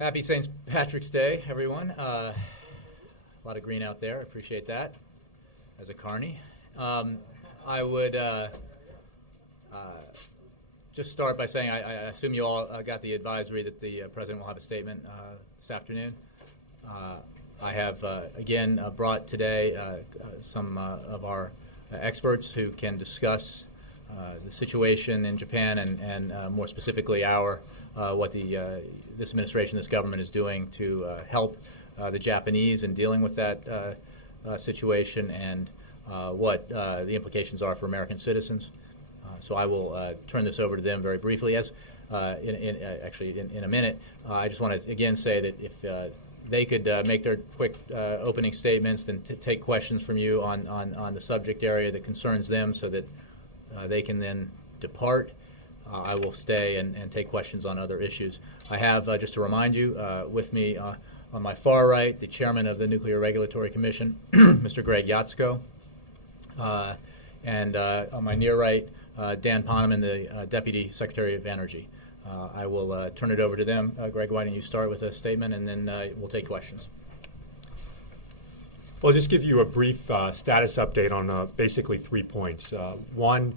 Happy St. Patrick's Day, everyone. A lot of green out there. I appreciate that as a carny. I would just start by saying I assume you all got the advisory that the President will have a statement this afternoon. I have, again, brought today some of our experts who can discuss the situation in Japan and more specifically what this administration, this government is doing to help the Japanese in dealing with that situation and what the implications are for American citizens. So I will turn this over to them very briefly. In a minute, I just want to again say that if they could make their quick opening statements, then take questions from you on the subject area that concerns them, so that they can then depart. I will stay and take questions on other issues. I have, just to remind you, with me on my far right, the chairman of the Nuclear Regulatory Commission, Mr. Greg Yatsko, and on my near right, Dan Poneman, the Deputy Secretary of Energy. I will turn it over to them. Greg, why don't you start with a statement, and then we'll take questions. Well, I'll just give you a brief status update on basically 3 points. One,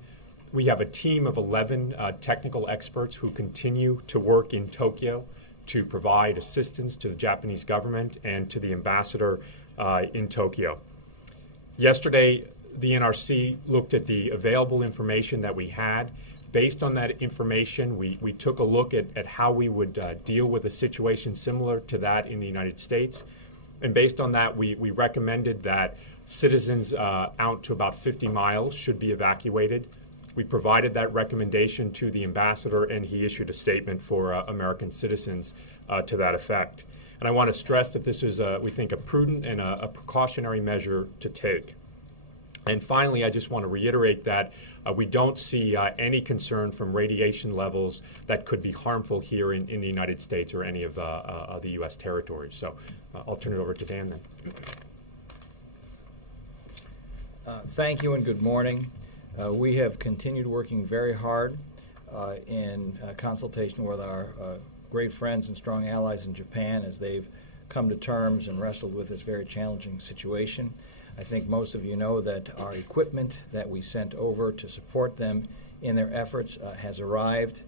we have a team of 11 technical experts who continue to work in Tokyo to provide assistance to the Japanese government and to the ambassador in Tokyo. Yesterday, the NRC looked at the available information that we had. Based on that information, we took a look at how we would deal with a situation similar to that in the United States. And based on that, we recommended that citizens out to about 50 miles should be evacuated. We provided that recommendation to the ambassador, and he issued a statement for American citizens to that effect. And I want to stress that this is, we think, a prudent and a precautionary measure to take. And finally, I just want to reiterate that we don't see any concern from radiation levels that could be harmful here in the United States or any of the U.S. territories. So I'll turn it over to Dan then. Thank you and good morning. We have continued working very hard in consultation with our great friends and strong allies in Japan as they've come to terms and wrestled with this very challenging situation. I think most of you know that our equipment that we sent over to support them in their efforts has arrived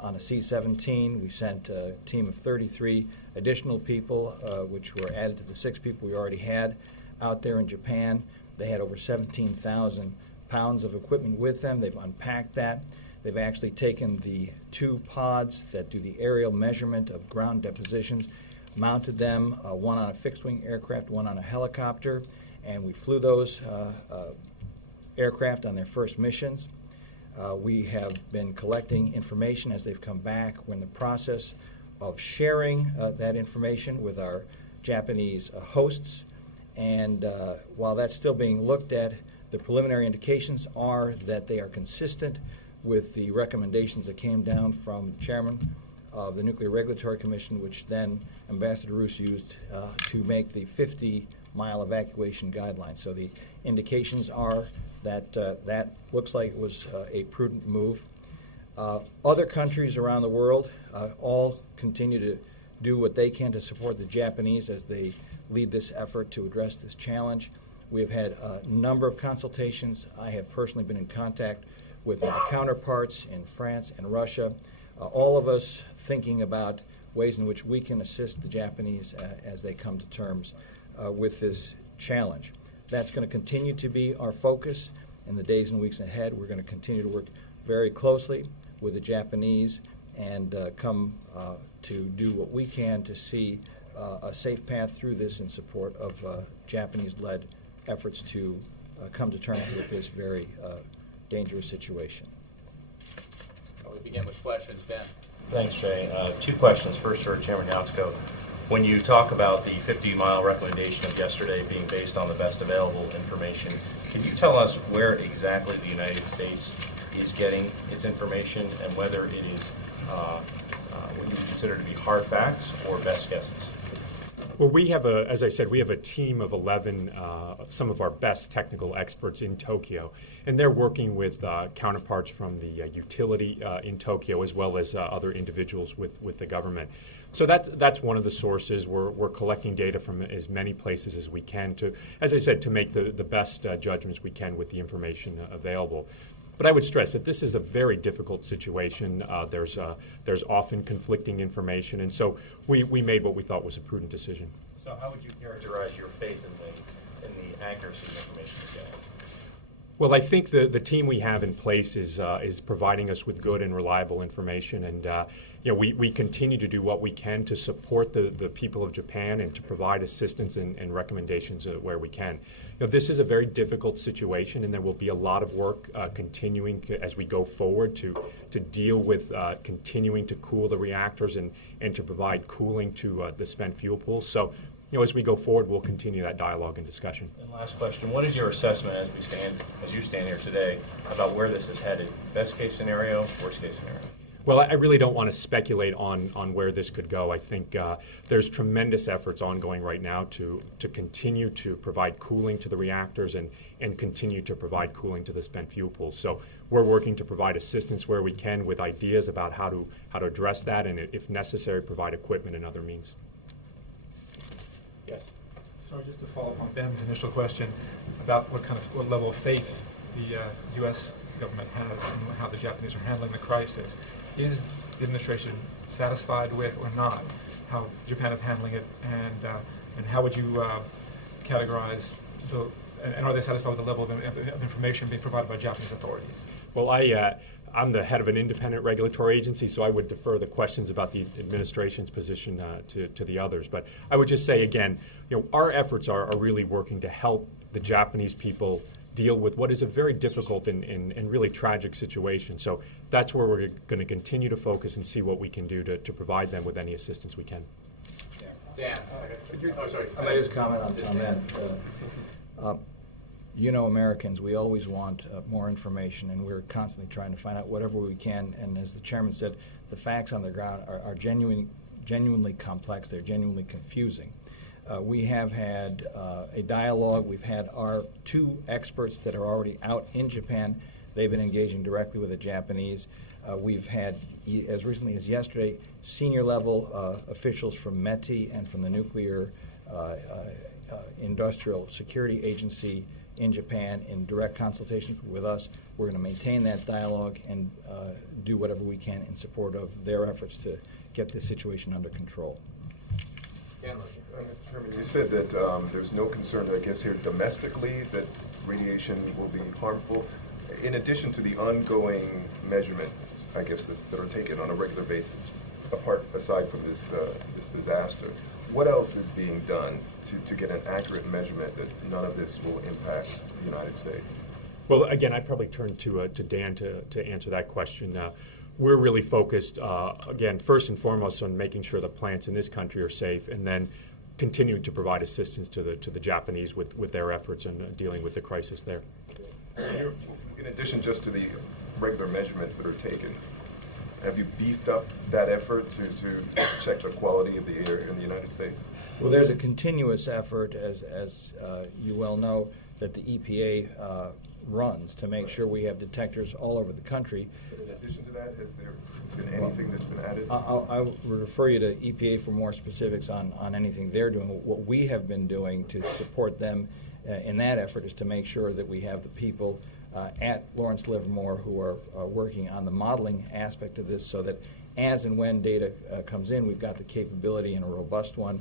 on a C-17. We sent a team of 33 additional people, which were added to the 6 people we already had out there in Japan. They had over 17,000 pounds of equipment with them. They've unpacked that. They've actually taken the 2 pods that do the aerial measurement of ground depositions, mounted them, one on a fixed-wing aircraft, one on a helicopter, and we flew those aircraft on their first missions. We have been collecting information as they've come back. We're in the process of sharing that information with our Japanese hosts, and while that's still being looked at, the preliminary indications are that they are consistent with the recommendations that came down from the chairman of the Nuclear Regulatory Commission, which then Ambassador Roos used to make the 50-mile evacuation guidelines. So the indications are that that looks like it was a prudent move. Other countries around the world all continue to do what they can to support the Japanese as they lead this effort to address this challenge. We have had a number of consultations. I have personally been in contact with my counterparts in France and Russia, all of us thinking about ways in which we can assist the Japanese as they come to terms with this challenge. That's going to continue to be our focus in the days and weeks ahead. We're going to continue to work very closely with the Japanese and come to do what we can to see a safe path through this in support of Japanese-led efforts to come to terms with this very dangerous situation. We begin with questions. Ben. Thanks, Jay. 2 questions. First for Chairman Yatsko. When you talk about the 50-mile recommendation of yesterday being based on the best available information, can you tell us where exactly the United States is getting its information and whether it is what you consider to be hard facts or best guesses? Well, we have as I said, we have a team of 11, some of our best technical experts in Tokyo, and they're working with counterparts from the utility in Tokyo, as well as other individuals with the government. So that's one of the sources. We're collecting data from as many places as we can to, as I said, to make the best judgments we can with the information available. But I would stress that this is a very difficult situation. There's often conflicting information, and so we made what we thought was a prudent decision. So how would you characterize your faith in the accuracy of the information you're getting? Well, I think the team we have in place is providing us with good and reliable information, and we continue to do what we can to support the people of Japan and to provide assistance and recommendations where we can. This is a very difficult situation, and there will be a lot of work continuing as we go forward to deal with continuing to cool the reactors and to provide cooling to the spent fuel pools. So, as we go forward, we'll continue that dialogue and discussion. And last question, what is your assessment as you stand here today about where this is headed? Best case scenario, worst case scenario? Well, I really don't want to speculate on where this could go. I think there's tremendous efforts ongoing right now to continue to provide cooling to the reactors and continue to provide cooling to the spent fuel pools. So we're working to provide assistance where we can with ideas about how to address that, and if necessary, provide equipment and other means. Yes. Sorry, just to follow up on Ben's initial question about what level of faith the U.S. government has and how the Japanese are handling the crisis. Is the administration satisfied with or not how Japan is handling it, and how would you categorize and are they satisfied with the level of information being provided by Japanese authorities? Well, I'm the head of an independent regulatory agency, so I would defer the questions about the administration's position to the others. But I would just say again, our efforts are really working to help the Japanese people deal with what is a very difficult and really tragic situation. So that's where we're going to continue to focus and see what we can do to provide them with any assistance we can. Dan. Oh, sorry. I might just comment on that. Americans, we always want more information, and we're constantly trying to find out whatever we can. And as the chairman said, the facts on the ground are genuinely complex. They're genuinely confusing. We have had a dialogue. We've had our two experts that are already out in Japan. They've been engaging directly with the Japanese. We've had, as recently as yesterday, senior level officials from METI and from the Nuclear Industrial Security Agency in Japan in direct consultation with us. We're going to maintain that dialogue and do whatever we can in support of their efforts to get this situation under control. Mr. Chairman, you said that there's no concern, I guess, here domestically that radiation will be harmful. In addition to the ongoing measurements, I guess, that are taken on a regular basis, aside from this disaster, what else is being done to get an accurate measurement that none of this will impact the United States? Well, again, I'd probably turn to Dan to answer that question. We're really focused, again, first and foremost on making sure the plants in this country are safe, and then continuing to provide assistance to the Japanese with their efforts in dealing with the crisis there. In addition just to the regular measurements that are taken, have you beefed up that effort to check the quality of the air in the United States? Well, there's a continuous effort, as you well know, that the EPA runs to make sure we have detectors all over the country. But in addition to that, has there been anything that's been added? I would refer you to EPA for more specifics on anything they're doing. What we have been doing to support them in that effort is to make sure that we have the people at Lawrence Livermore who are working on the modeling aspect of this, so that as and when data comes in, we've got the capability and a robust one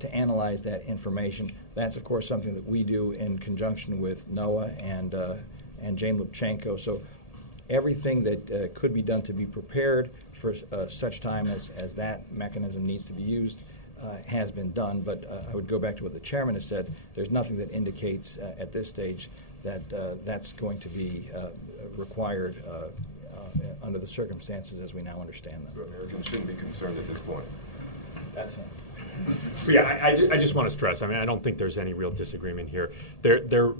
to analyze that information. That's, of course, something that we do in conjunction with NOAA and Jane Lubchenco. So everything that could be done to be prepared for such time as that mechanism needs to be used has been done. But I would go back to what the chairman has said. There's nothing that indicates at this stage that that's going to be required under the circumstances as we now understand them. So Americans shouldn't be concerned at this point. That's it. Yeah, I just want to stress, I don't think there's any real disagreement here. The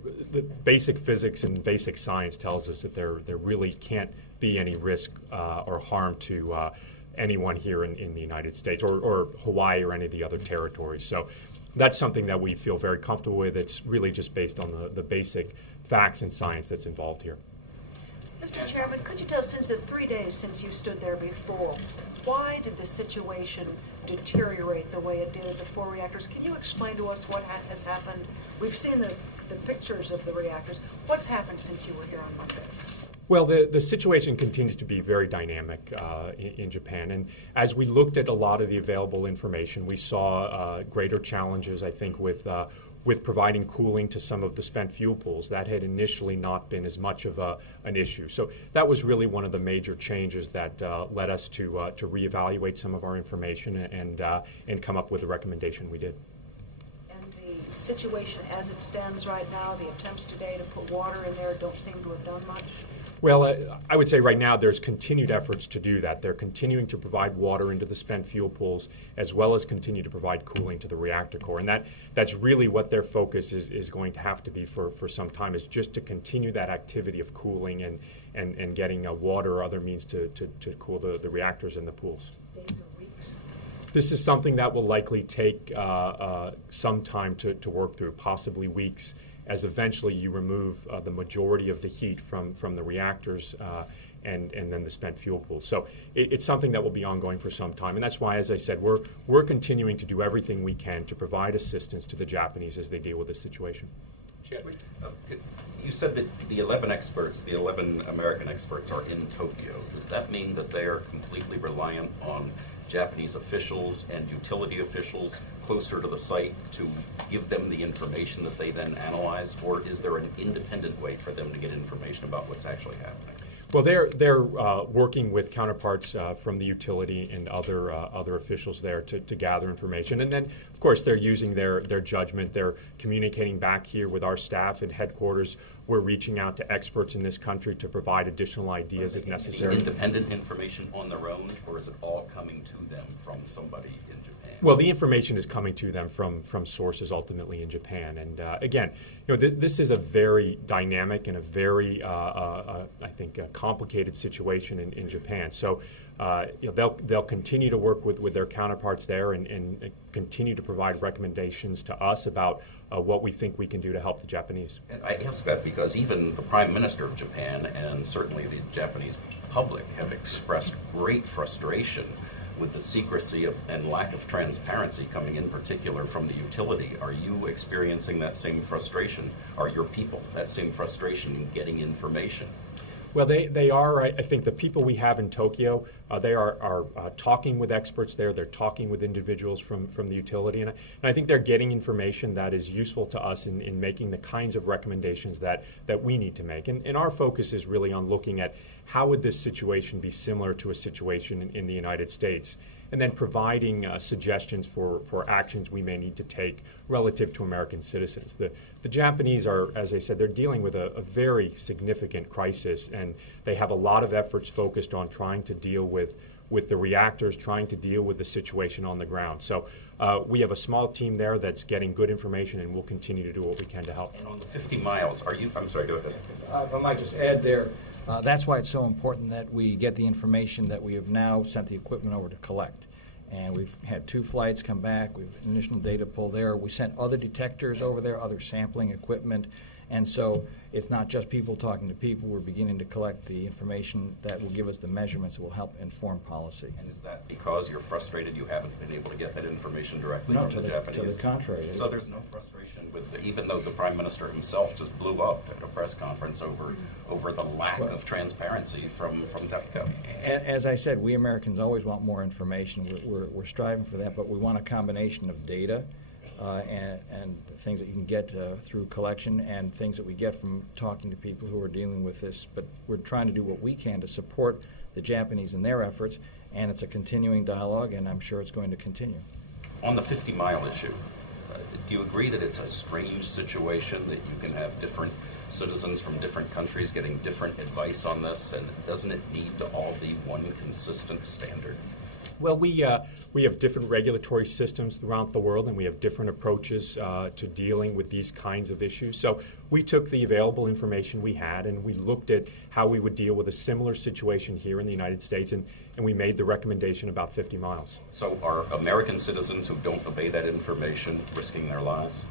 basic physics and basic science tells us that there really can't be any risk or harm to anyone here in the United States or Hawaii or any of the other territories. So that's something that we feel very comfortable with. It's really just based on the basic facts and science that's involved here. Mr. Chairman, could you tell us, since the 3 days since you stood there before, why did the situation deteriorate the way it did at the 4 reactors? Can you explain to us what has happened? We've seen the pictures of the reactors. What's happened since you were here on Monday? Well, the situation continues to be very dynamic in Japan. And as we looked at a lot of the available information, we saw greater challenges, I think, with providing cooling to some of the spent fuel pools. That had initially not been as much of an issue. So that was really one of the major changes that led us to reevaluate some of our information and come up with the recommendation we did. And the situation as it stands right now, the attempts today to put water in there don't seem to have done much? Well, I would say right now there's continued efforts to do that. They're continuing to provide water into the spent fuel pools as well as continue to provide cooling to the reactor core. And that's really what their focus is going to have to be for some time, is just to continue that activity of cooling and getting water or other means to cool the reactors and the pools. Days or weeks? This is something that will likely take some time to work through, possibly weeks, as eventually you remove the majority of the heat from the reactors and then the spent fuel pool. So it's something that will be ongoing for some time, and that's why, as I said, we're continuing to do everything we can to provide assistance to the Japanese as they deal with this situation. You said that the 11 experts, the 11 American experts, are in Tokyo. Does that mean that they are completely reliant on Japanese officials and utility officials closer to the site to give them the information that they then analyze, or is there an independent way for them to get information about what's actually happening? Well, they're working with counterparts from the utility and other officials there to gather information, and then of course they're using their judgment. They're communicating back here with our staff at headquarters. We're reaching out to experts in this country to provide additional ideas if necessary. Independent information on their own, or is it all coming to them from somebody in Japan? Well, the information is coming to them from sources ultimately in Japan. And again, this is a very dynamic and a very, I think, complicated situation in Japan. So they'll continue to work with their counterparts there and continue to provide recommendations to us about what we think we can do to help the Japanese. And I ask that because even the Prime Minister of Japan and certainly the Japanese public have expressed great frustration with the secrecy and lack of transparency coming in particular from the utility. Are you experiencing that same frustration? Are your people that same frustration in getting information? Well, they are. I think the people we have in Tokyo, they are talking with experts there. They're talking with individuals from the utility, and I think they're getting information that is useful to us in making the kinds of recommendations that we need to make. And our focus is really on looking at how would this situation be similar to a situation in the United States, and then providing suggestions for actions we may need to take relative to American citizens. The Japanese are, as I said, they're dealing with a very significant crisis, and they have a lot of efforts focused on trying to deal with the reactors, trying to deal with the situation on the ground. So we have a small team there that's getting good information, and we'll continue to do what we can to help. And on the 50 miles, I'm sorry, go ahead. If I might just add there, that's why it's so important that we get the information that we have now sent the equipment over to collect. And we've had 2 flights come back. We've initial data pull there. We sent other detectors over there, other sampling equipment. And so it's not just people talking to people. We're beginning to collect the information that will give us the measurements that will help inform policy. And is that because you're frustrated you haven't been able to get that information directly from the Japanese? To the contrary. So there's no frustration even though the Prime Minister himself just blew up at a press conference over the lack of transparency from TEPCO. As I said, we Americans always want more information. We're striving for that, but we want a combination of data and things that you can get through collection and things that we get from talking to people who are dealing with this. But we're trying to do what we can to support the Japanese in their efforts, and it's a continuing dialogue, and I'm sure it's going to continue. On the 50-mile issue, do you agree that it's a strange situation that you can have different citizens from different countries getting different advice on this, and doesn't it need to all be one consistent standard? Well, we have different regulatory systems throughout the world, and we have different approaches to dealing with these kinds of issues. So we took the available information we had, and we looked at how we would deal with a similar situation here in the United States, and and we made the recommendation about 50 miles. So are American citizens who don't obey that information risking their lives?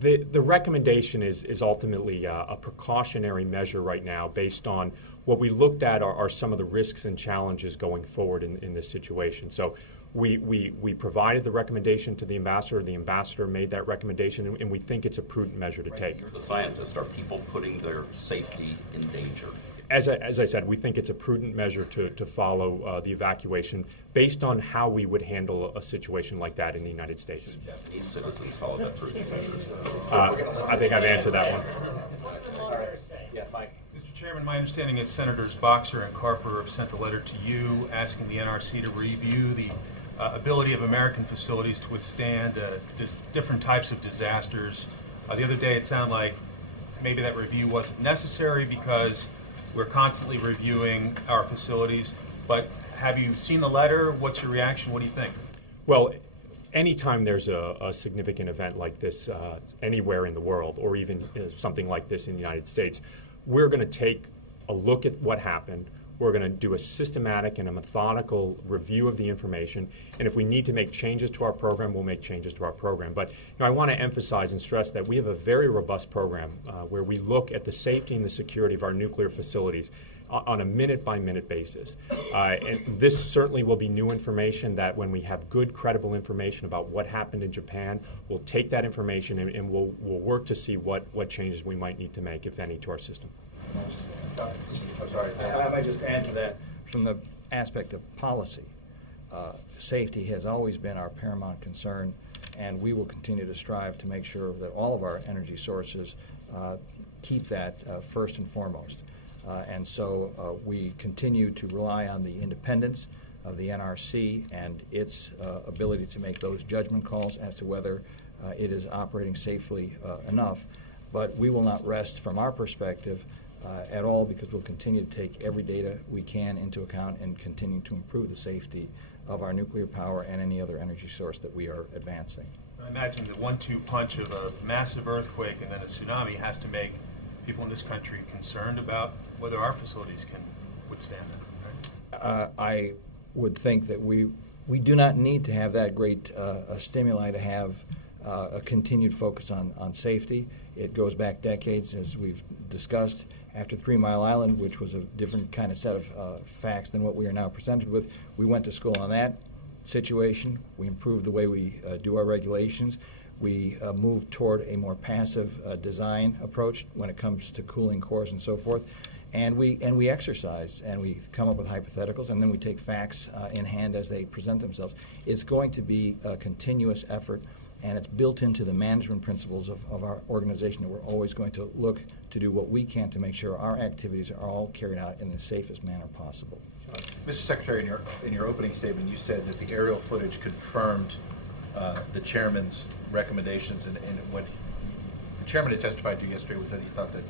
The recommendation is ultimately a precautionary measure right now based on what we looked at are some of the risks and challenges going forward in this situation. So we provided the recommendation to the ambassador made that recommendation, and we think it's a prudent measure to take. You're the scientist. Are people putting their safety in danger? As I said, we think it's a prudent measure to follow the evacuation based on how we would handle a situation like that in the United States. Japanese citizens follow that prudent measure. I think I've answered that one. Yeah, Mike. Mr. Chairman, my understanding is Senators Boxer and Carper have sent a letter to you asking the NRC to review the ability of American facilities to withstand different types of disasters. The other day it sounded like maybe that review wasn't necessary because we're constantly reviewing our facilities. But have you seen the letter? What's your reaction? What do you think? Well, anytime there's a significant event like this anywhere in the world, or even something like this in the United States, we're going to take a look at what happened. We're going to do a systematic and a methodical review of the information, and if we need to make changes to our program, we'll make changes to our program. But I want to emphasize and stress that we have a very robust program where we look at the safety and the security of our nuclear facilities on a minute-by-minute basis. And this certainly will be new information that when we have good, credible information about what happened in Japan, we'll take that information and we'll work to see what changes we might need to make, if any, to our system. I'm sorry. I might just add to that, from the aspect of policy, safety has always been our paramount concern, and we will continue to strive to make sure that all of our energy sources keep that first and foremost. And so we continue to rely on the independence of the NRC and its ability to make those judgment calls as to whether it is operating safely enough. But we will not rest from our perspective at all, because we'll continue to take every data we can into account and continue to improve the safety of our nuclear power and any other energy source that we are advancing. I imagine the 1-2 punch of a massive earthquake and then a tsunami has to make people in this country concerned about whether our facilities can withstand it. Right? I would think that we do not need to have that great a stimuli to have a continued focus on safety. It goes back decades, as we've discussed. After 3 Mile Island, which was a different kind of set of facts than what we are now presented with, we went to school on that situation. We improved the way we do our regulations. We moved toward a more passive design approach when it comes to cooling cores and so forth. And we exercise, and we come up with hypotheticals, and then we take facts in hand as they present themselves. It's going to be a continuous effort, and it's built into the management principles of our organization that we're always going to look to do what we can to make sure our activities are all carried out in the safest manner possible. Mr. Secretary, in your opening statement, you said that the aerial footage confirmed the chairman's recommendations, and what the chairman had testified to yesterday was that he thought that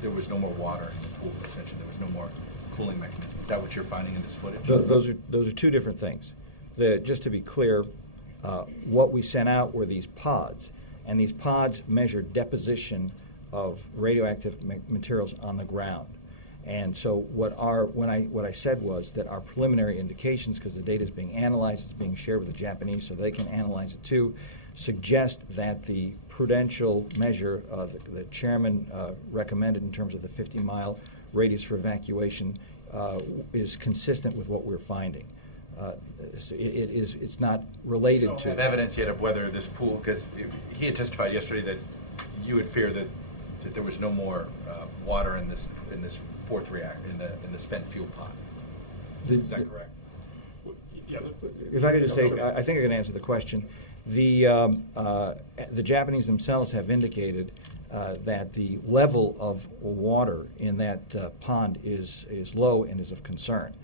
there was no more water in the pool, essentially. There was no more cooling mechanism. Is that what you're finding in this footage? Those are two different things. Just to be clear, what we sent out were these pods, and these pods measure deposition of radioactive materials on the ground. And so what I said was that our preliminary indications, because the data is being analyzed, it's being shared with the Japanese so they can analyze it too, suggest that the prudential measure the chairman recommended in terms of the 50-mile radius for evacuation is consistent with what we're finding. It's not related to. We don't have evidence yet of whether this pool, because he had testified yesterday that you would fear that there was no more water in this fourth reactor, in the spent fuel pod. Is that correct? Yeah. If I could just say, I think I can answer the question. The Japanese themselves have indicated that the level of water in that pond is low and is of concern.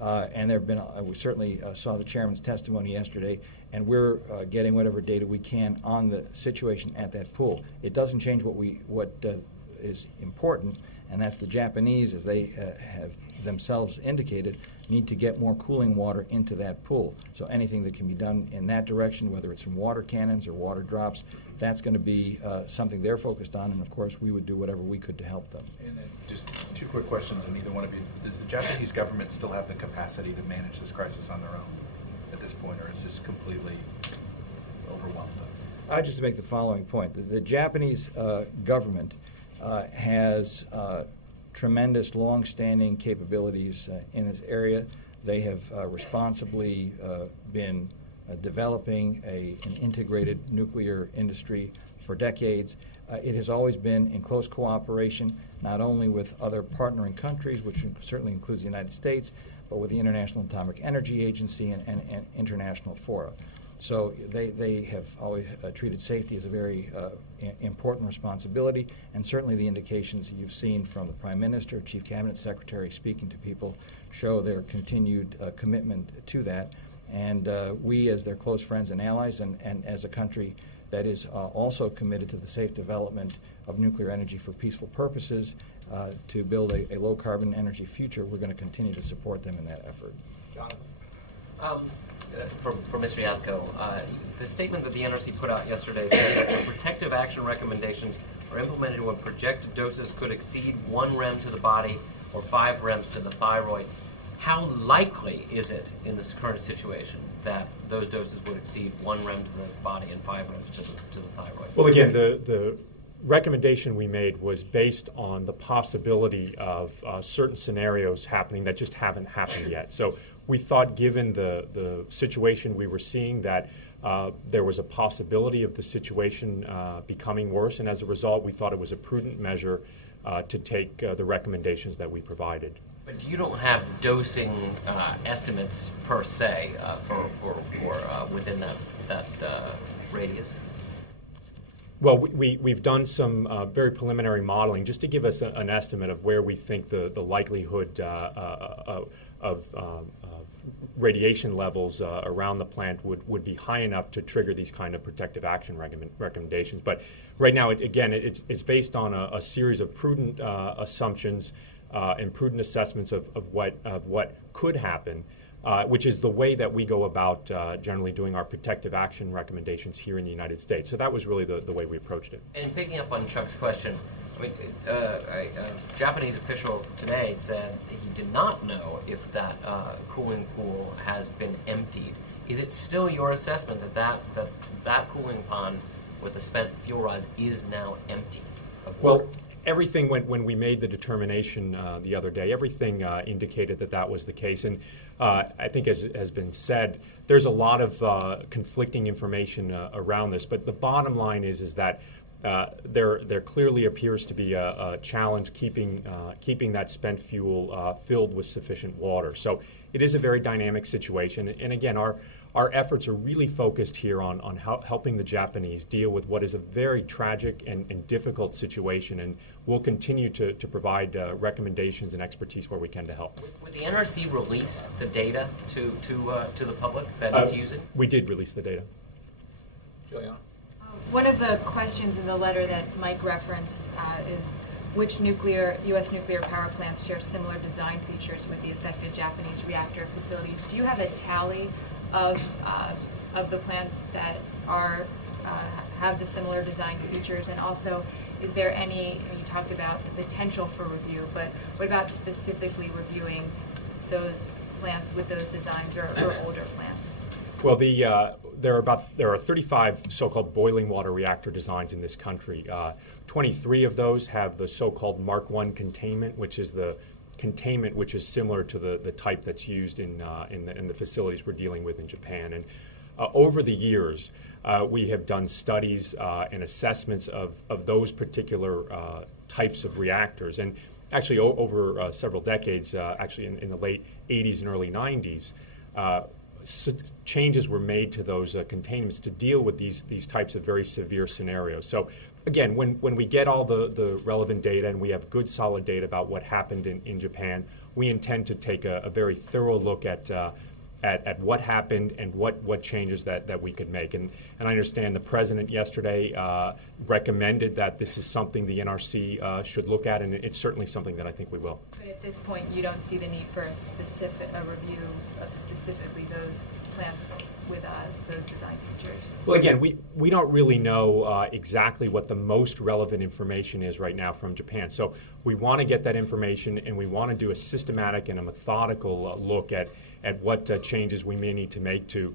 And there have been, we certainly saw the chairman's testimony yesterday, and we're getting whatever data we can on the situation at that pool. It doesn't change what is important, and that's the Japanese, as they have themselves indicated, need to get more cooling water into that pool. So anything that can be done in that direction, whether it's from water cannons or water drops, that's going to be something they're focused on, and of course we would do whatever we could to help them. And then just two quick questions, and either one of you. Does the Japanese government still have the capacity to manage this crisis on their own at this point, or is this completely overwhelmed them? Just to make the following point. The Japanese government has tremendous long-standing capabilities in this area. They have responsibly been developing an integrated nuclear industry for decades. It has always been in close cooperation, not only with other partnering countries, which certainly includes the United States, but with the International Atomic Energy Agency and international fora. So they have always treated safety as a very important responsibility, and certainly the indications that you've seen from the Prime Minister, Chief Cabinet Secretary speaking to people show their continued commitment to that. And we, as their close friends and allies, and as a country that is also committed to the safe development of nuclear energy for peaceful purposes, to build a low-carbon energy future, we're going to continue to support them in that effort. Jonathan? For Mr. Yasko, the statement that the NRC put out yesterday said that the protective action recommendations are implemented when projected doses could exceed 1 rem to the body or 5 rems to the thyroid. How likely is it in this current situation that those doses would exceed 1 rem to the body and 5 rems to the thyroid? Well, again, the recommendation we made was based on the possibility of certain scenarios happening that just haven't happened yet. So we thought, given the situation we were seeing, that there was a possibility of the situation becoming worse, and as a result, we thought it was a prudent measure to take the recommendations that we provided. But you don't have dosing estimates per se for within that radius? Well, we've done some very preliminary modeling just to give us an estimate of where we think the likelihood of radiation levels around the plant would be high enough to trigger these kind of protective action recommendations. But right now, it's based on a series of prudent assumptions and prudent assessments of what could happen, which is the way that we go about generally doing our protective action recommendations here in the United States. So that was really the way we approached it. And picking up on Chuck's question, I mean, a Japanese official today said he did not know if that cooling pool has been emptied. Is it still your assessment that cooling pond with the spent fuel rods is now empty? Well, everything, when we made the determination the other day, everything indicated that was the case. And I think, as has been said, there's a lot of conflicting information around this. But the bottom line is that there clearly appears to be a challenge keeping that spent fuel filled with sufficient water. So it is a very dynamic situation. And again, our efforts are really focused here on helping the Japanese deal with what is a very tragic and difficult situation, and we'll continue to provide recommendations and expertise where we can to help. Would the NRC release the data to the public that it's using? We did release the data. Juliana? One of the questions in the letter that Mike referenced is which U.S. nuclear power plants share similar design features with the affected Japanese reactor facilities. Do you have a tally of the plants that have the similar design features? And also, is there any, you talked about the potential for review, but what about specifically reviewing those plants with those designs or older plants? Well, there are 35 so-called boiling water reactor designs in this country. 23 of those have the so-called Mark I containment, which is the containment which is similar to the type that's used in the facilities we're dealing with in Japan. And over the years, we have done studies and assessments of those particular types of reactors. And actually, over several decades, actually in the late 80s and early 90s, changes were made to those containments to deal with these types of very severe scenarios. So again, when we get all the relevant data and we have good solid data about what happened in Japan, we intend to take a very thorough look at at what happened and what changes that we could make. And I understand the President yesterday recommended that this is something the NRC should look at, and it's certainly something that I think we will. But at this point, you don't see the need for a review of specifically those plants with those design features? Well, again, we don't really know exactly what the most relevant information is right now from Japan. So we want to get that information, and we want to do a systematic and a methodical look at what changes we may need to make to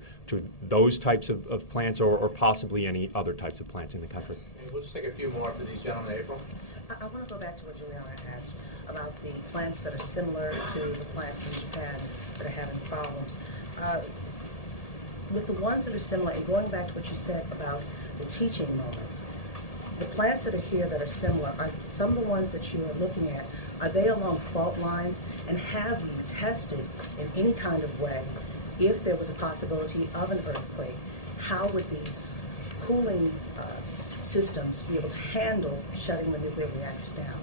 those types of plants or possibly any other types of plants in the country. And we'll just take a few more for these gentlemen, April. I want to go back to what Juliana asked about the plants that are similar to the plants in Japan that are having problems. With the ones that are similar, and going back to what you said about the teaching moments, the plants that are here that are similar, are some of the ones that you are looking at, are they along fault lines? And have you tested in any kind of way, if there was a possibility of an earthquake, how would these cooling systems be able to handle shutting the nuclear reactors down?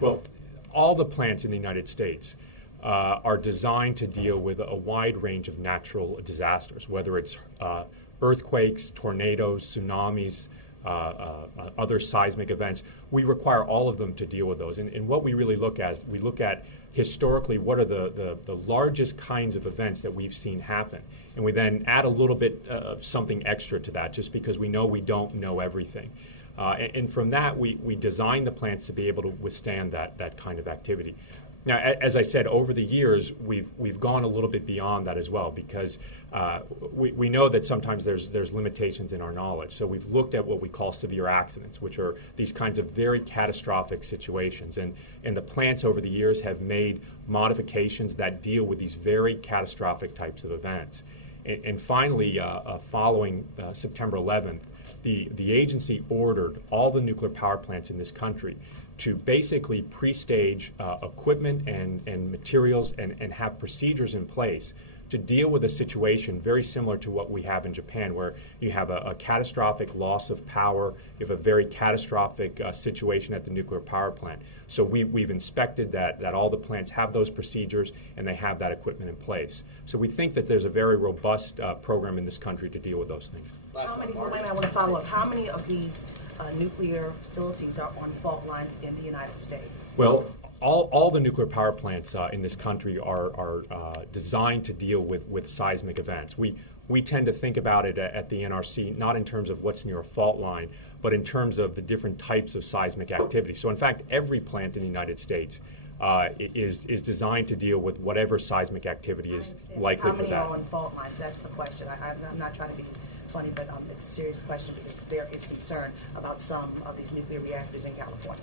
Well, all the plants in the United States are designed to deal with a wide range of natural disasters, whether it's earthquakes, tornadoes, tsunamis, other seismic events. We require all of them to deal with those. And what we really look at is we look at historically what are the largest kinds of events that we've seen happen. And we then add a little bit of something extra to that just because we know we don't know everything. And from that, we design the plants to be able to withstand that kind of activity. Now, as I said, over the years, we've gone a little bit beyond that as well because we know that sometimes there's limitations in our knowledge. So we've looked at what we call severe accidents, which are these kinds of very catastrophic situations. And the plants over the years have made modifications that deal with these very catastrophic types of events. And finally, following September 11th, the agency ordered all the nuclear power plants in this country to basically pre-stage equipment and materials and have procedures in place to deal with a situation very similar to what we have in Japan, where you have a catastrophic loss of power, you have a very catastrophic situation at the nuclear power plant. So we've inspected that all the plants have those procedures and they have that equipment in place. So we think that there's a very robust program in this country to deal with those things. How many, wait a minute, I want to follow up. How many of these nuclear facilities are on fault lines in the United States? Well, all the nuclear power plants in this country are designed to deal with seismic events. We tend to think about it at the NRC not in terms of what's near a fault line, but in terms of the different types of seismic activity. So in fact, every plant in the United States is designed to deal with whatever seismic activity is likely for that. How many are on fault lines? That's the question. I'm not trying to be funny, but it's a serious question because there is concern about some of these nuclear reactors in California.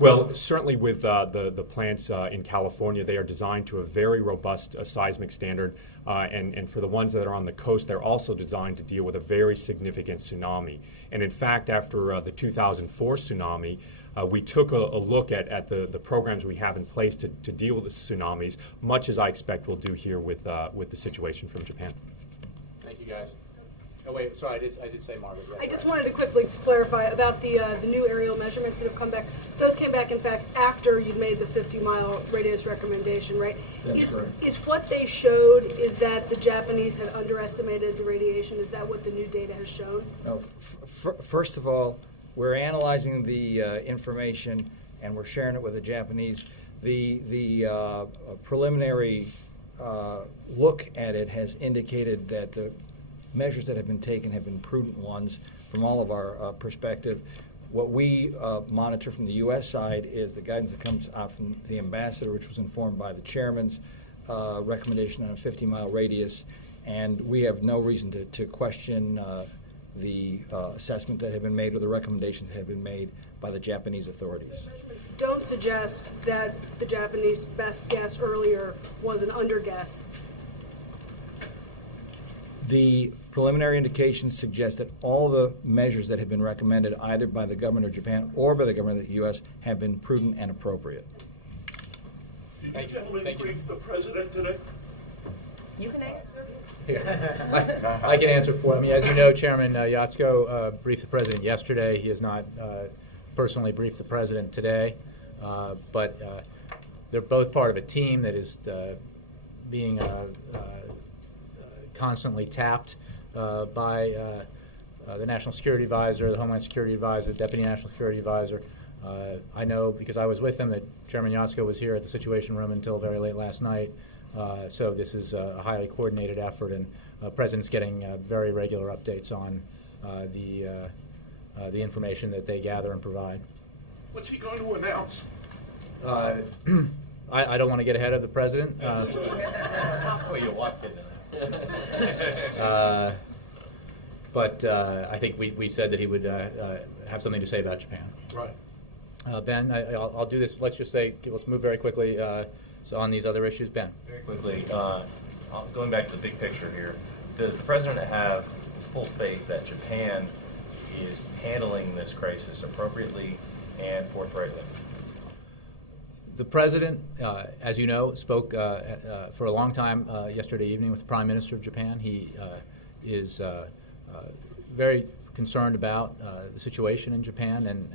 Well, certainly with the plants in California, they are designed to a very robust seismic standard, and for the ones that are on the coast, they're also designed to deal with a very significant tsunami. And in fact, after the 2004 tsunami, we took a look at the programs we have in place to deal with the tsunamis, much as I expect we'll do here with the situation from Japan. Thank you, guys. Oh, wait, sorry, I did say Margaret. Yeah, I just wanted to quickly clarify about the new aerial measurements that have come back. Those came back, in fact, after you'd made the 50-mile radius recommendation, right? That's correct. Is what they showed, is that the Japanese had underestimated the radiation? Is that what the new data has shown? No, first of all, we're analyzing the information and we're sharing it with the Japanese. The preliminary look at it has indicated that the measures that have been taken have been prudent ones from all of our perspective. What we monitor from the U.S. side is the guidance that comes out from the ambassador, which was informed by the chairman's recommendation on a 50-mile radius, and we have no reason to question the assessment that have been made or the recommendations that have been made by the Japanese authorities. Don't suggest that the Japanese best guess earlier was an underguess. The preliminary indications suggest that all the measures that have been recommended either by the government of Japan or by the government of the U.S. have been prudent and appropriate. Did you gentlemen brief the president today? You can answer, sir. I can answer for him. As you know, Chairman Yatsuko briefed the president yesterday. He has not personally briefed the president today, but they're both part of a team that is being constantly tapped by the National Security Advisor, the Homeland Security Advisor, the Deputy National Security Advisor. I know because I was with him that Chairman Yatsko was here at the Situation Room until very late last night. So this is a highly coordinated effort, and the President's getting very regular updates on the information that they gather and provide. What's he going to announce? I don't want to get ahead of the President. Oh, you walked in But I think we said that he would have something to say about Japan. Right. Ben, I'll do this. Let's just say, let's move very quickly so on these other issues. Ben. Very quickly, going back to the big picture here, does the President have full faith that Japan is handling this crisis appropriately and forthrightly? The President, as you know, spoke for a long time yesterday evening with the Prime Minister of Japan. He is very concerned about the situation in Japan and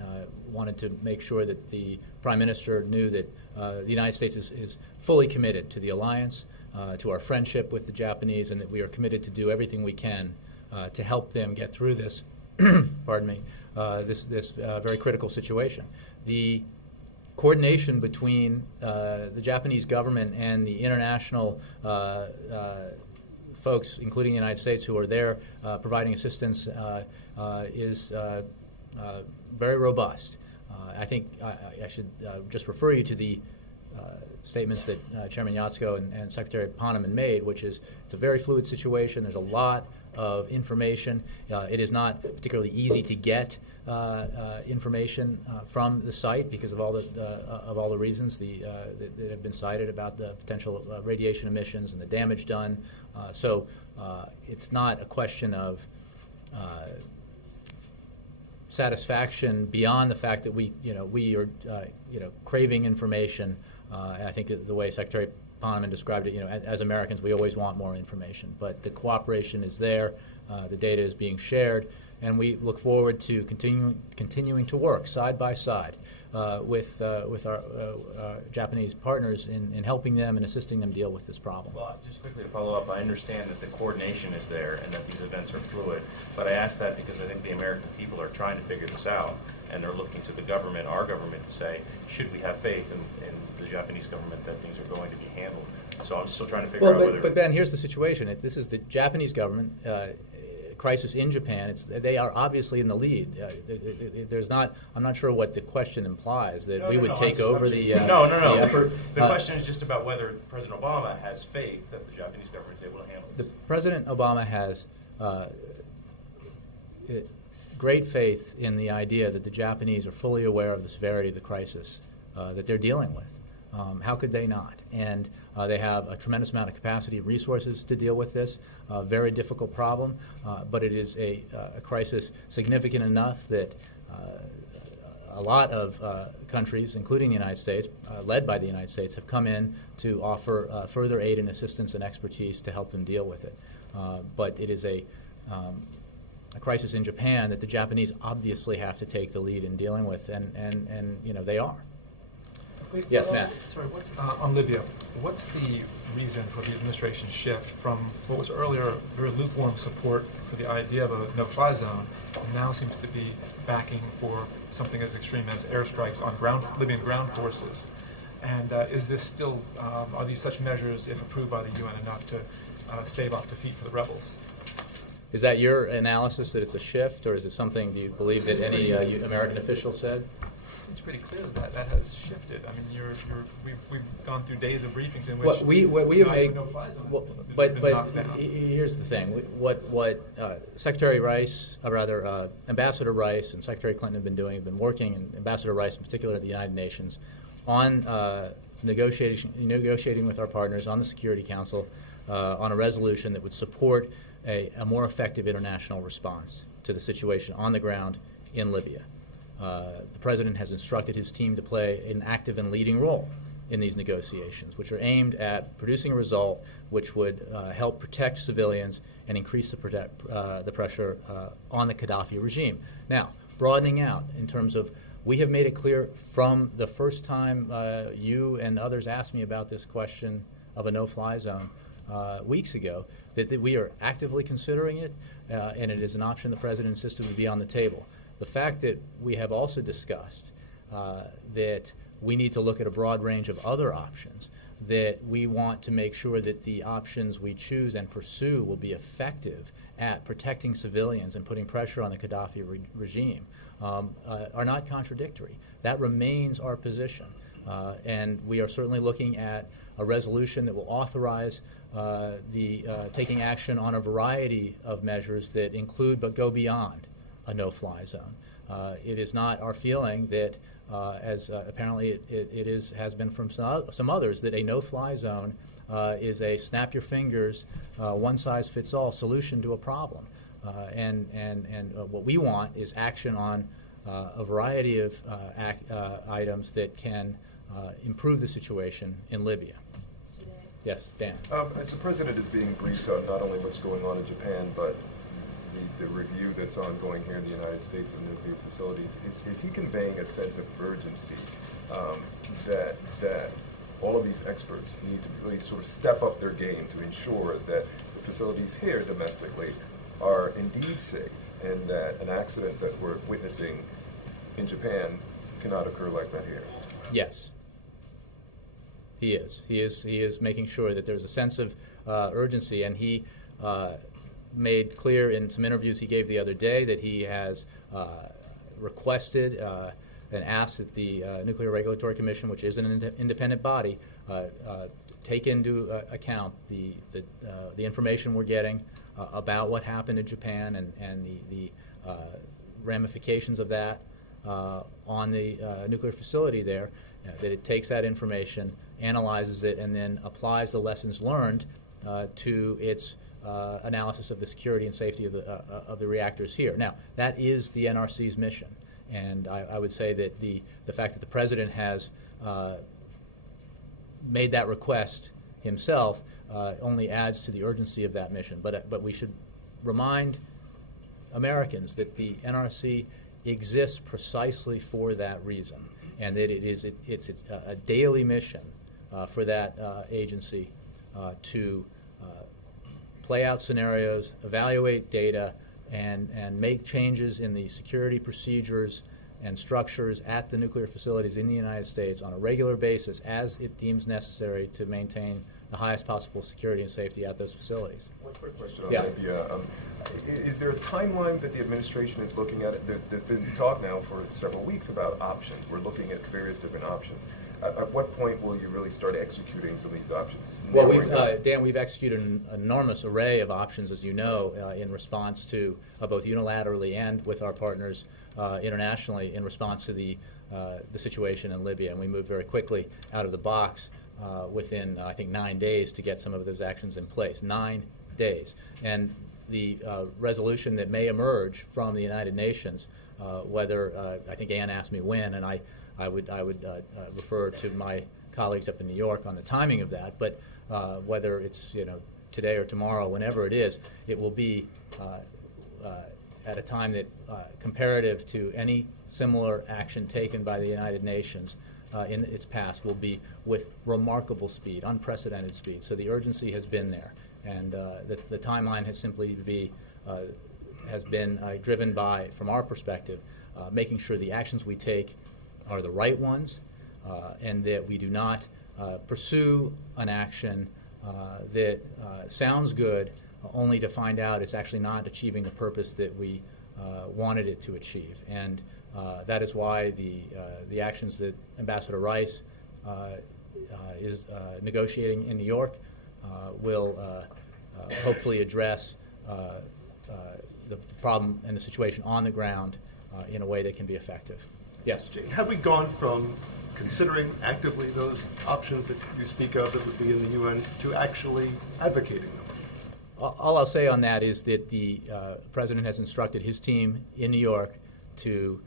wanted to make sure that the Prime Minister knew that the United States is fully committed to the alliance, to our friendship with the Japanese, and that we are committed to do everything we can to help them get through this, pardon me, this very critical situation. The coordination between the Japanese government and the international folks, including the United States, who are there providing assistance is very robust. I think I should just refer you to the statements that Chairman Yatsko and Secretary Poneman made, which is it's a very fluid situation. There's a lot of information. It is not particularly easy to get information from the site because of all the reasons that have been cited about the potential radiation emissions and the damage done. So it's not a question of satisfaction beyond the fact that we are craving information. I think that the way Secretary Poneman described it, as Americans, we always want more information, but the cooperation is there, the data is being shared, and we look forward to continuing to work side by side with our Japanese partners in helping them and assisting them deal with this problem. Well, just quickly to follow up, I understand that the coordination is there and that these events are fluid, but I ask that because I think the American people are trying to figure this out, and they're looking to the government, our government, to say, should we have faith in the Japanese government that things are going to be handled? So I'm still trying to figure out whether... But Ben, here's the situation. This is the Japanese government crisis in Japan. They are obviously in the lead. I'm not sure what the question implies, that we would take over the effort. The question is just about whether President Obama has faith that the Japanese government is able to handle this. President Obama has great faith in the idea that the Japanese are fully aware of the severity of the crisis that they're dealing with. How could they not? And they have a tremendous amount of capacity and resources to deal with this very difficult problem, but it is a crisis significant enough that a lot of countries, including the United States, led by the United States, have come in to offer further aid and assistance and expertise to help them deal with it. But it is a crisis in Japan that the Japanese obviously have to take the lead in dealing with, and they are. Yes, Matt. Sorry, on Libya, what's the reason for the administration's shift from what was earlier very lukewarm support for the idea of a no-fly zone, and now seems to be backing for something as extreme as airstrikes on Libyan ground forces? And is this still, are these such measures, if approved by the UN, enough to stave off defeat for the rebels? Is that your analysis, that it's a shift, or is it something, do you believe that any American official said? It's pretty clear that has shifted. I mean, we've gone through days of briefings in which we have made. But knocked down. Here's the thing: what Secretary Rice, Ambassador Rice, and Secretary Clinton have been working, and Ambassador Rice in particular at the United Nations, on negotiating with our partners on the Security Council on a resolution that would support a more effective international response to the situation on the ground in Libya. The President has instructed his team to play an active and leading role in these negotiations, which are aimed at producing a result which would help protect civilians and increase the pressure on the Gaddafi regime. Now, broadening out in terms of, we have made it clear from the first time you and others asked me about this question of a no-fly zone, weeks ago, that we are actively considering it, and it is an option the President insisted would be on the table. The fact that we have also discussed that we need to look at a broad range of other options, that we want to make sure that the options we choose and pursue will be effective at protecting civilians and putting pressure on the Gaddafi regime, are not contradictory. That remains our position. And we are certainly looking at a resolution that will authorize taking action on a variety of measures that include but go beyond a no-fly zone. It is not our feeling that, as apparently it has been from some others, that a no-fly zone is a snap-your-fingers, one-size-fits-all solution to a problem. And what we want is action on a variety of items that can improve the situation in Libya. Yes, Dan. As the President is being briefed on not only what's going on in Japan, but the review that's ongoing here in the United States of nuclear facilities, is he conveying a sense of urgency that all of these experts need to really sort of step up their game to ensure that the facilities here domestically are indeed safe, and that an accident that we're witnessing in Japan cannot occur like that here? Yes. He is. He is making sure that there's a sense of urgency, and he made clear in some interviews he gave the other day that he has requested and asked that the Nuclear Regulatory Commission, which is an independent body, take into account the information we're getting about what happened in Japan and the ramifications of that on the nuclear facility there, that it takes that information, analyzes it, and then applies the lessons learned to its analysis of the security and safety of the reactors here. Now, that is the NRC's mission, and I would say that the fact that the President has made that request himself only adds to the urgency of that mission. But we should remind Americans that the NRC exists precisely for that reason, and that it's a daily mission for that agency to play out scenarios, evaluate data, and make changes in the security procedures and structures at the nuclear facilities in the United States on a regular basis as it deems necessary to maintain the highest possible security and safety at those facilities. One quick question on Libya. Is there a timeline that the administration is looking at? There's been talk now for several weeks about options. We're looking at various different options. At what point will you really start executing some of these options? Well, Dan, we've executed an enormous array of options, as you know, in response to both unilaterally and with our partners internationally in response to the situation in Libya. And we moved very quickly out of the box within, I think, 9 days to get some of those actions in place. 9 days. And the resolution that may emerge from the United Nations, whether, I think Ann asked me when, and I would refer to my colleagues up in New York on the timing of that, but whether it's today or tomorrow, whenever it is, it will be at a time that comparative to any similar action taken by the United Nations in its past will be with remarkable speed, unprecedented speed. So the urgency has been there, and the timeline has simply has been driven by, from our perspective, making sure the actions we take are the right ones, and that we do not pursue an action that sounds good only to find out it's actually not achieving the purpose that we wanted it to achieve. And that is why the actions that Ambassador Rice is negotiating in New York will hopefully address the problem and the situation on the ground in a way that can be effective. Yes? Have we gone from considering actively those options that you speak of that would be in the UN to actually advocating them? All I'll say on that is that the President has instructed his team in New York to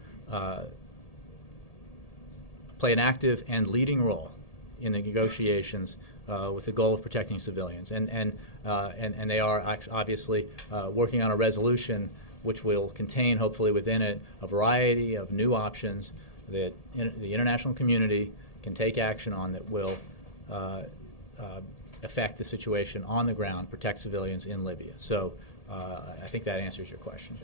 play an active and leading role in the negotiations with the goal of protecting civilians. And they are obviously working on a resolution which will contain, hopefully within it, a variety of new options that the international community can take action on that will affect the situation on the ground, protect civilians in Libya. So I think that answers your question.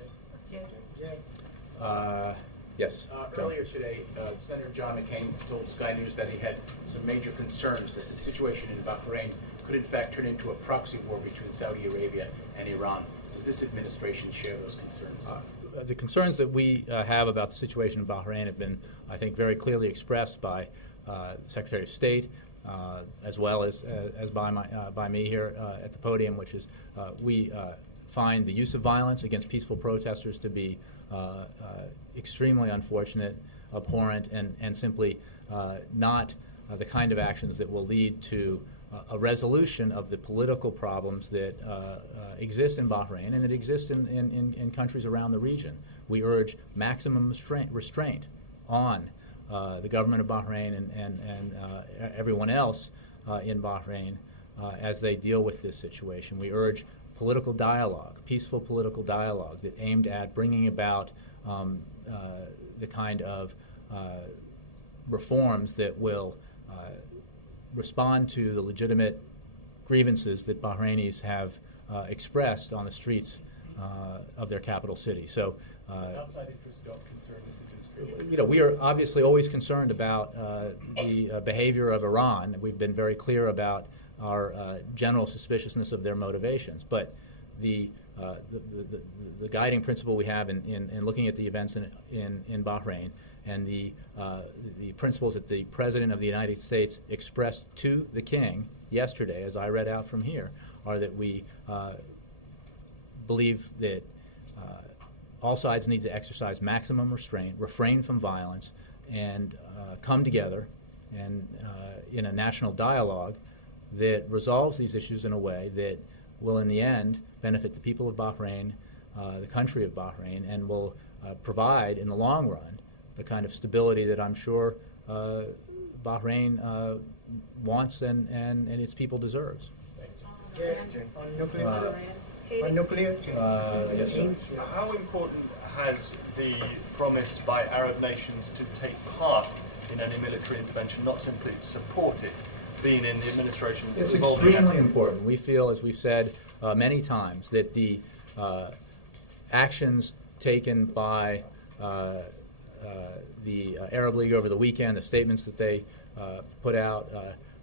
Yes. John. Earlier today, Senator John McCain told Sky News that he had some major concerns that the situation in Bahrain could in fact turn into a proxy war between Saudi Arabia and Iran. Does this administration share those concerns? The concerns that we have about the situation in Bahrain have been, I think, very clearly expressed by the Secretary of State, as well as by me here at the podium, which is we find the use of violence against peaceful protesters to be extremely unfortunate, abhorrent, and simply not the kind of actions that will lead to a resolution of the political problems that exist in Bahrain and that exist in countries around the region. We urge maximum restraint on the government of Bahrain and everyone else in Bahrain as they deal with this situation. We urge political dialogue, peaceful political dialogue that aimed at bringing about the kind of reforms that will respond to the legitimate grievances that Bahrainis have expressed on the streets of their capital city. So, Outside interests don't concern this administration. you know, we are obviously always concerned about the behavior of Iran. We've been very clear about our general suspiciousness of their motivations. But the guiding principle we have in looking at the events in Bahrain and the principles that the President of the United States expressed to the King yesterday, as I read out from here, are that we believe that all sides need to exercise maximum restraint, refrain from violence, and come together and in a national dialogue that resolves these issues in a way that will, in the end, benefit the people of Bahrain, the country of Bahrain, and will provide, in the long run, the kind of stability that I'm sure Bahrain wants and its people deserves. On nuclear, yes, sir. How important has the promise by Arab nations to take part in any military intervention, not simply support it, been in the administration? It's extremely important. We feel, as we've said many times, that the actions taken by the Arab League over the weekend, the statements that they put out,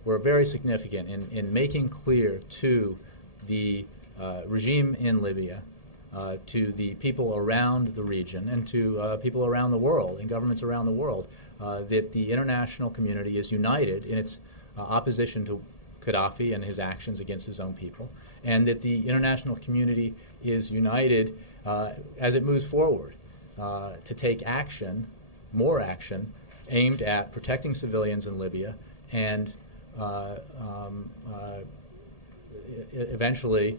were very significant in making clear to the regime in Libya, to the people around the region, and to people around the world and governments around the world, that the international community is united in its opposition to Gaddafi and his actions against his own people, and that the international community is united as it moves forward to take action, more action, aimed at protecting civilians in Libya and eventually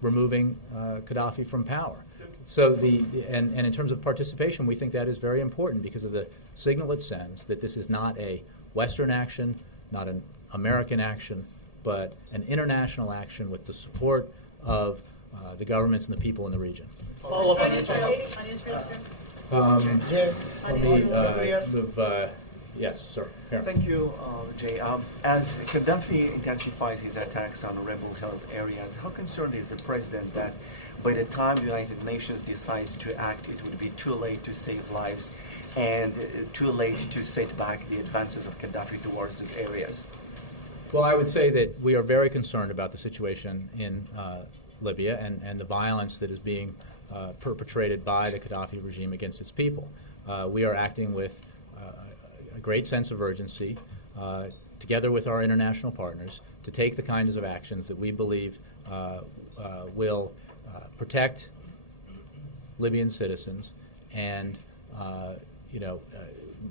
removing Gaddafi from power. So and in terms of participation, we think that is very important because of the signal it sends that this is not a Western action, not an American action, but an international action with the support of the governments and the people in the region. follow up on Israel. Let me move. Yes, sir. Here. Thank you, Jay. As Gaddafi intensifies his attacks on rebel-held areas, how concerned is the president that by the time the United Nations decides to act, it would be too late to save lives and too late to set back the advances of Gaddafi towards these areas? Well, I would say that we are very concerned about the situation in Libya and the violence that is being perpetrated by the Gaddafi regime against its people. We are acting with a great sense of urgency, together with our international partners, to take the kinds of actions that we believe will protect Libyan citizens and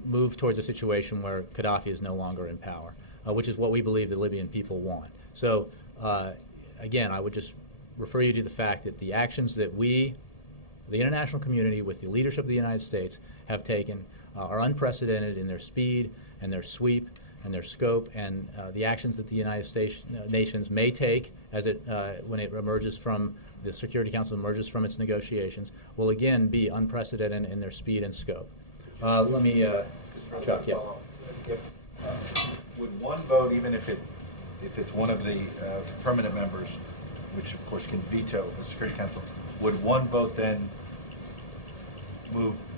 move towards a situation where Gaddafi is no longer in power, which is what we believe the Libyan people want. So, again, I would just refer you to the fact that the actions that we, the international community, with the leadership of the United States, have taken are unprecedented in their speed and their sweep and their scope, and the actions that the United Nations may take as it when it emerges from the Security Council emerges from its negotiations will again be unprecedented in their speed and scope. Let me, Chuck, yeah. Would one vote, even if it if it's one of the permanent members, which of course can veto the Security Council, would one vote then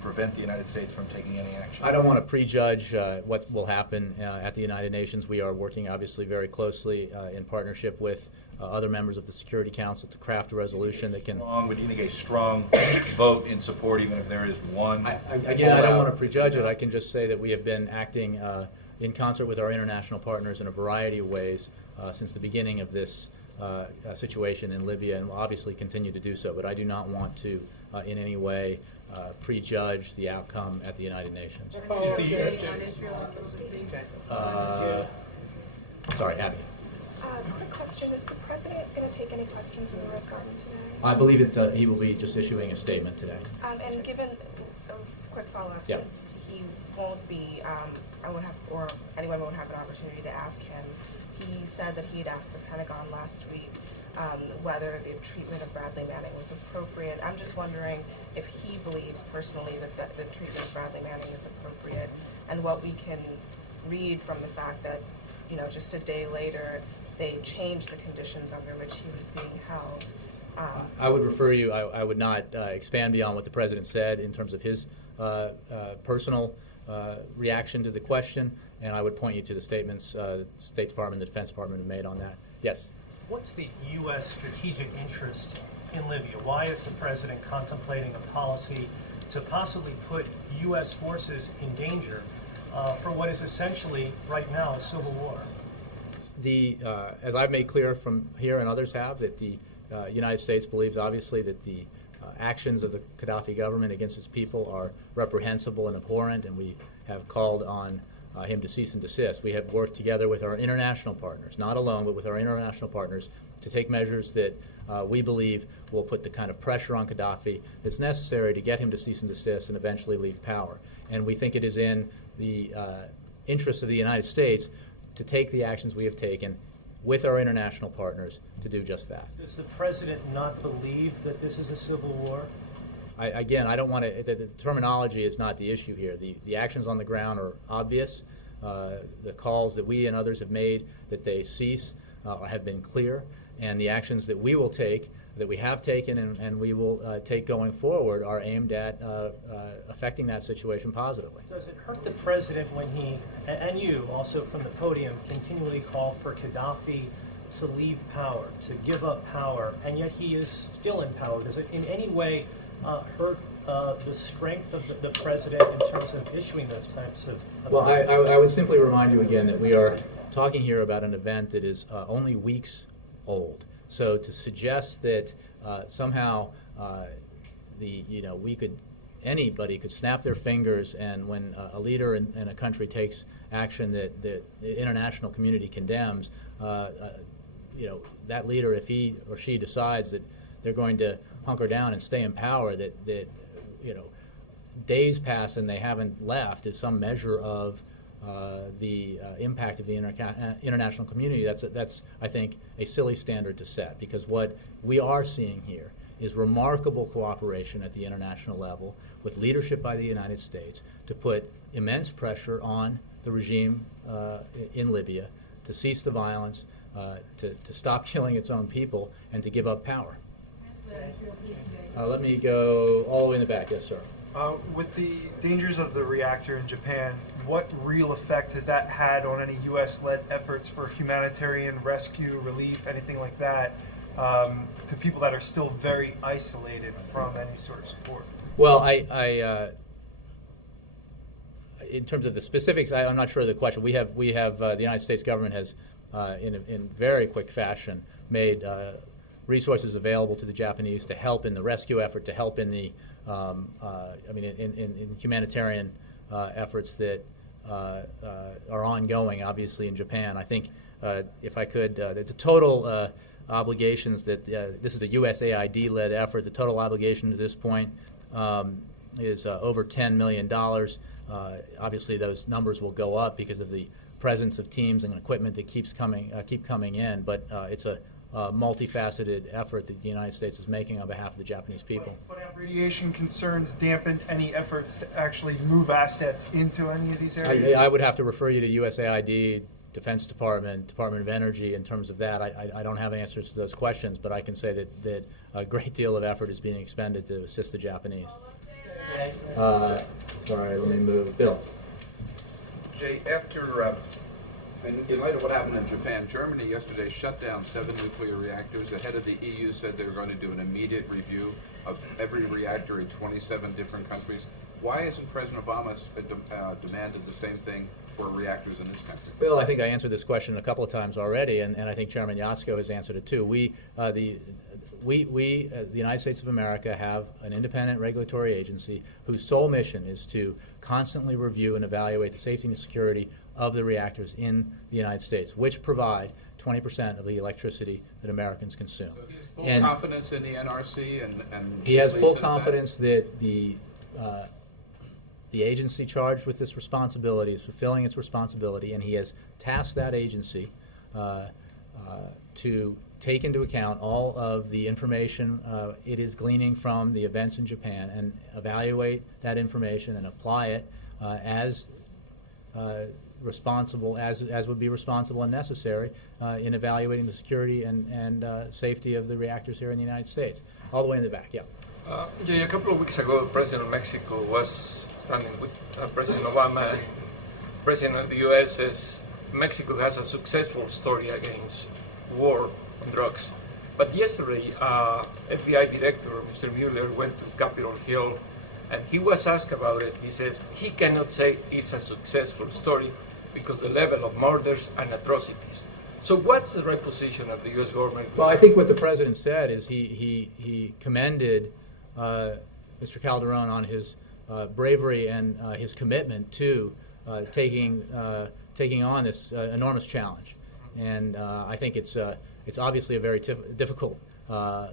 prevent the United States from taking any action? I don't want to prejudge what will happen at the United Nations. We are working obviously very closely in partnership with other members of the Security Council to craft a resolution that can... Would you think a strong vote in support, even if there is one? Again, I don't want to prejudge it. I can just say that we have been acting in concert with our international partners in a variety of ways since the beginning of this situation in Libya, and will obviously continue to do so. But I do not want to in any way prejudge the outcome at the United Nations. Sorry, Abby. Quick question, is the President going to take any questions in the U.S. government today? I believe he will be just issuing a statement today. And given a quick follow-up, Yeah. since he won't be, I won't have, or anyone won't have an opportunity to ask him, he said that he had asked the Pentagon last week whether the treatment of Bradley Manning was appropriate. I'm just wondering if he believes personally that the treatment of Bradley Manning is appropriate, and what we can read from the fact that, you know, just a day later, they changed the conditions under which he was being held. I would refer you, I would not expand beyond what the President said in terms of his personal reaction to the question, and I would point you to the statements the State Department and the Defense Department have made on that. Yes? What's the U.S. strategic interest in Libya? Why is the President contemplating a policy to possibly put U.S. forces in danger for what is essentially, right now, a civil war? As I've made clear from here and others have, that the United States believes obviously that the actions of the Gaddafi government against its people are reprehensible and abhorrent, and we have called on him to cease and desist. We have worked together with our international partners, not alone, but with our international partners, to take measures that we believe will put the kind of pressure on Gaddafi that's necessary to get him to cease and desist and eventually leave power. And we think it is in the interest of the United States to take the actions we have taken with our international partners to do just that. Does the President not believe that this is a civil war? Again, I don't want to, the terminology is not the issue here. The actions on the ground are obvious. The calls that we and others have made that they cease have been clear, and the actions that we will take, that we have taken and we will take going forward, are aimed at affecting that situation positively. Does it hurt the President when he, and you also from the podium, continually call for Gaddafi to leave power, to give up power, and yet he is still in power? Does it in any way hurt the strength of the President in terms of issuing those types of... Well, I would simply remind you again that we are talking here about an event that is only weeks old. So to suggest that somehow anybody could snap their fingers, and when a leader in a country takes action that the international community condemns, that leader, if he or she decides that they're going to hunker down and stay in power, that days pass and they haven't left, is some measure of the impact of the international community. That's I think a silly standard to set, because what we are seeing here is remarkable cooperation at the international level with leadership by the United States to put immense pressure on the regime in Libya to cease the violence, to stop killing its own people, and to give up power. Let me go all the way in the back. Yes, sir. With the dangers of the reactor in Japan, what real effect has that had on any U.S.-led efforts for humanitarian rescue, relief, anything like that, to people that are still very isolated from any sort of support? Well, in terms of the specifics, I'm not sure of the question. We have the United States government has, in very quick fashion, made resources available to the Japanese to help in the rescue effort, to help in the in humanitarian efforts that are ongoing, obviously, in Japan. I think, if I could, the total obligations that this is a USAID-led effort. The total obligation to this point is over $10 million. Obviously, those numbers will go up because of the presence of teams and equipment that keep coming in. But it's a multifaceted effort that the United States is making on behalf of the Japanese people. But have radiation concerns dampened any efforts to actually move assets into any of these areas? I would have to refer you to USAID Defense Department, Department of Energy in terms of that. I don't have answers to those questions, but I can say that a great deal of effort is being expended to assist the Japanese. Sorry, let me move. Bill. Jay, after, in light of what happened in Japan, Germany yesterday shut down 7 nuclear reactors. The head of the EU said they were going to do an immediate review of every reactor in 27 different countries. Why hasn't President Obama demanded the same thing for reactors in his country? Bill, I think I answered this question a couple of times already, and I think Chairman Yatsko has answered it too. The United States of America, have an independent regulatory agency whose sole mission is to constantly review and evaluate the safety and security of the reactors in the United States, which provide 20% of the electricity that Americans consume. So he has full confidence in the NRC, and he has full believes in confidence that the agency charged with this responsibility is fulfilling its responsibility, and he has tasked that agency to take into account all of the information it is gleaning from the events in Japan and evaluate that information and apply it as responsible as would be responsible and necessary in evaluating the security and safety of the reactors here in the United States. All the way in the back, yeah. Jay, a couple of weeks ago, the President of Mexico was standing with President Obama, and President of the U.S. says Mexico has a successful story against war on drugs. But yesterday, FBI Director Mr. Mueller went to Capitol Hill, and he was asked about it. He says he cannot say it's a successful story because the level of murders and atrocities. So what's the right position of the U.S. government? Well, I think what the President said is he commended Mr. Calderon on his bravery and his commitment to taking on this enormous challenge. And I think it's obviously a very difficult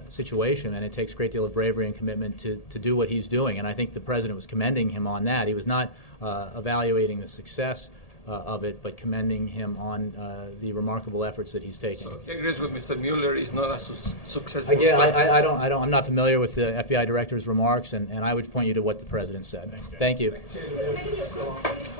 situation, and it takes a great deal of bravery and commitment to do what he's doing. And I think the President was commending him on that. He was not evaluating the success of it, but commending him on the remarkable efforts that he's taking. So he agrees with Mr. Mueller is not a successful Again, story. I'm not familiar with the FBI Director's remarks, and I would point you to what the President said. Thank you. Thank you.